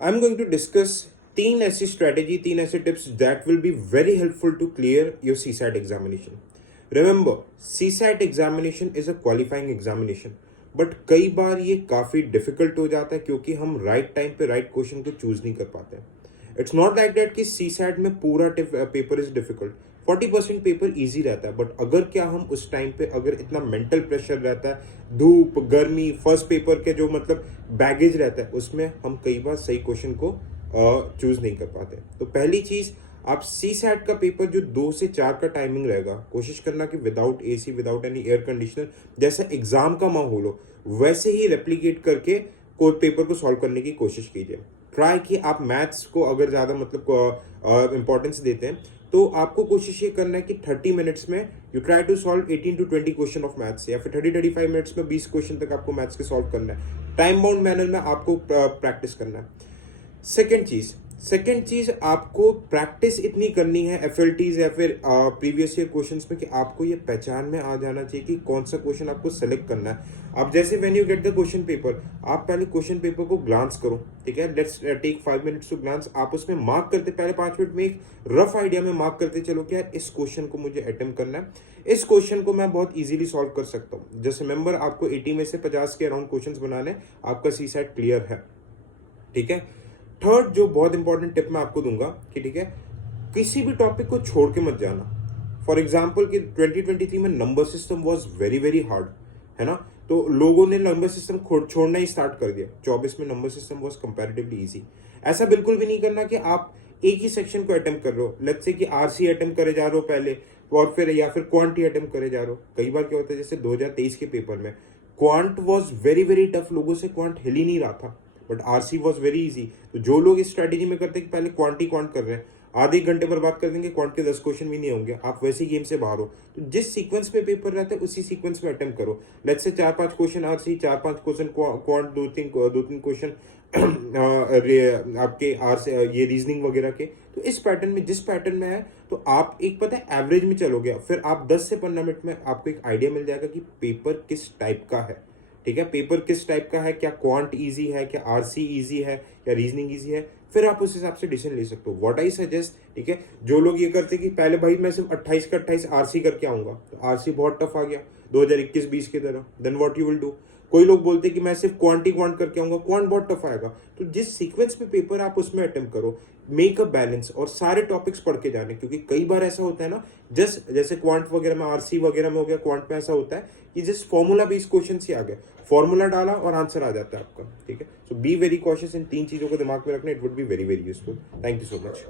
I am going to discuss तीन ऐसी strategy, तीन ऐसे tips that will be very helpful to clear your CSAT examination. Remember, CSAT examination is a qualifying examination, but कई बार ये काफ़ी difficult हो जाता है क्योंकि हम राइट टाइम पे राइट क्वेश्चन को चूज नहीं कर पाते हैं. इट्स नॉट लाइक दैट कि सीसैट में पूरा paper is difficult. 40% paper easy रहता है, बट अगर क्या हम उस टाइम पे अगर इतना मेंटल प्रेशर रहता है, धूप गर्मी, फर्स्ट पेपर के जो मतलब बैगेज रहता है, उसमें हम कई बार सही क्वेश्चन को चूज नहीं कर पाते. तो पहली चीज, आप सी सैट का पेपर जो 2 से 4 का टाइमिंग रहेगा, कोशिश करना कि without AC, without any air conditioner, जैसा एग्जाम का माहौल हो वैसे ही रेप्लीकेट करके कोई पेपर को सॉल्व करने की कोशिश कीजिए. ट्राई कि आप मैथ्स को अगर ज़्यादा मतलब इंपॉर्टेंस देते हैं, तो आपको कोशिश ये करना है कि 30 मिनट्स में you try to solve 18 to 20 question of maths, या फिर 30-35 मिनट्स में 20 क्वेश्चन तक आपको मैथ्स के सॉल्व करना है. टाइम बाउंड मैनर में आपको प्रैक्टिस करना है. सेकेंड चीज आपको प्रैक्टिस इतनी करनी है एफएलटीज या फिर प्रीवियस ईयर क्वेश्चंस में कि आपको ये पहचान में आ जाना चाहिए कि कौन सा क्वेश्चन आपको सेलेक्ट करना है. आप जैसे when you get the question paper, आप पहले क्वेश्चन पेपर को ग्लांस करो. ठीक है, let's take 5 minutes to glance. आप उसमें मार्क करते, पहले 5 मिनट में एक रफ आइडिया में मार्क करते चलो कि यार इस क्वेश्चन को मुझे अटेम्प्ट करना है, इस क्वेश्चन को मैं बहुत इजीली सॉल्व कर सकता हूँ. जैसे मेंबर आपको 80 में से 50 के अराउंड क्वेश्चंस बनाने, आपका सी सेट क्लियर है. ठीक है. थर्ड जो बहुत इंपॉर्टेंट टिप मैं आपको दूंगा कि ठीक है, किसी भी टॉपिक को छोड़ के मत जाना. फॉर एग्जाम्पल कि 2023 में number system was very very hard, है ना, तो लोगों ने नंबर सिस्टम छोड़ना ही स्टार्ट कर दिया. 24 में number system was comparatively easy. ऐसा बिल्कुल भी नहीं करना कि आप एक ही सेक्शन को अटेम्प्ट कर रहे हो. लेट्स से कि आरसी अटेम्प्ट करे जा रहे हो पहले, और फिर या फिर क्वांटी अटेम्प्ट करे जा रहे हो. कई बार क्या होता है, जैसे 2023 के पेपर में quant was very very tough, लोगों से क्वांट हिल ही नहीं रहा था, but RC was very easy. तो जो लोग इस स्ट्रेटेजी में करते हैं कि पहले क्वांट कर रहे हैं, आधे घंटे बर्बाद कर देंगे, क्वांट के 10 क्वेश्चन भी नहीं होंगे, आप वैसे गेम से बाहर हो. तो जिस सीक्वेंस में पेपर रहता है उसी सीक्वेंस में अटेम्प्ट करो. Let's say 4-5 question RC, 4-5 question quant, 2-3 question आपके आर से ये रीजनिंग वगैरह के. तो इस पैटर्न में, जिस पैटर्न में है, तो आप एक पता है एवरेज में चलोगे, फिर आप 10 से 15 मिनट में आपको एक आइडिया मिल जाएगा कि पेपर किस टाइप का है. ठीक है, पेपर किस टाइप का है, क्या क्वांट इजी है, क्या आरसी इजी है, क्या रीजनिंग इजी है, फिर आप उस हिसाब से डिसीजन ले सकते हो. व्हाट आई सजेस्ट, ठीक है, जो लोग ये करते कि पहले भाई मैं सिर्फ 28 का 28 आरसी करके आऊंगा, तो आरसी बहुत टफ आ गया 2021-20 की तरह, then what you will do. कोई लोग बोलते कि मैं सिर्फ क्वांट करके आऊंगा, क्वांट बहुत टफ आएगा. तो जिस सीक्वेंस में पेपर आप उसमें अटेम्प्ट करो, मेक अ बैलेंस, और सारे टॉपिक्स पढ़ के जाने. क्योंकि कई बार ऐसा होता है ना, जस्ट जैसे क्वांट वगैरह में, आरसी वगैरह में हो गया, क्वांट में ऐसा होता है कि जस्ट फॉर्मूला बेस्ड क्वेश्चन ही आ गया, फॉर्मूला डाला और आंसर आ जाता है आपका. ठीक है, सो बी वेरी कॉशियस. इन तीन चीजों को दिमाग में रखना, it would be very very useful. Thank you so much.